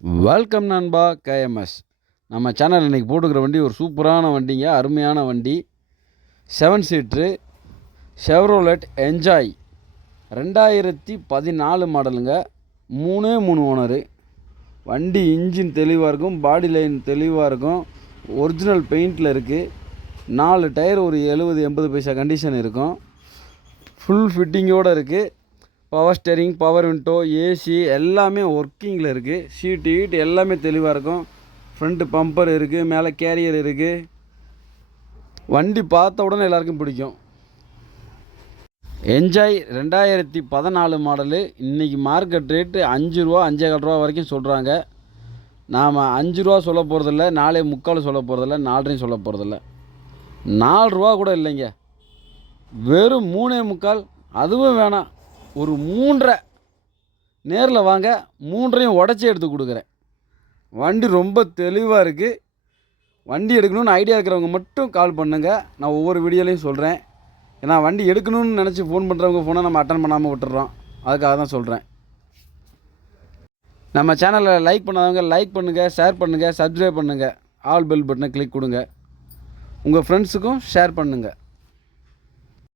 Welcome நண்பா KMS. நம்ம channel இன்றைக்கி போட்டுக்கிற வண்டி ஒரு சூப்பரான வண்டிங்க, அருமையான வண்டி. 7 சீட்ரு செவ்ரோலெட் என்ஜாய் 2014 மாடலுங்க. 3 ஓனரு. வண்டி இன்ஜின் தெளிவாக இருக்கும், பாடி லைன் தெளிவாக இருக்கும், ஒரிஜினல் பெயிண்டில் இருக்குது. 4 டயர் ஒரு 70-80 பைசா கண்டிஷன் இருக்கும். ஃபுல் ஃபிட்டிங்கோடு இருக்குது. Power steering, power window, AC எல்லாமே ஒர்க்கிங்கில் இருக்குது. சீட்டு ஹீட் எல்லாமே தெளிவாக இருக்கும். ஃப்ரண்ட்டு பம்பர் இருக்குது, மேலே கேரியர் இருக்குது. வண்டி பார்த்த உடனே எல்லாருக்கும் பிடிக்கும். Enjoy 2014 model. இன்றைக்கி மார்க்கெட் ரேட்டு 5 ரூபா 5.25 ரூபா வரைக்கும் சொல்கிறாங்க. நாம் 5 ரூபா சொல்ல போகிறதில்ல, 4.75 சொல்ல போகிறதில்ல, 4.5 சொல்ல போகிறதில்ல. 4 ரூபா கூட இல்லைங்க, வெறும் 3.25. அதுவும் வேணாம், ஒரு 3.5 நேரில் வாங்க, 3.5 உடச்சி எடுத்து கொடுக்குறேன். வண்டி ரொம்ப தெளிவாக இருக்குது. வண்டி எடுக்கணும்னு ஐடியா இருக்கிறவங்க மட்டும் கால் பண்ணுங்கள். நான் ஒவ்வொரு வீடியோலையும் சொல்கிறேன். ஏன்னா வண்டி எடுக்கணும்னு நினச்சி ஃபோன் பண்ணுறவங்க ஃபோனை நம்ம அட்டன் பண்ணாமல் விட்டுறோம். அதுக்காக தான் சொல்கிறேன். நம்ம சேனலில் லைக் பண்ணாதவங்க லைக் பண்ணுங்கள், ஷேர் பண்ணுங்கள், சப்ஸ்கிரைப் பண்ணுங்கள், ஆல் பெல் பட்டனை கிளிக் கொடுங்க. உங்கள் ஃப்ரெண்ட்ஸுக்கும் ஷேர் பண்ணுங்கள்.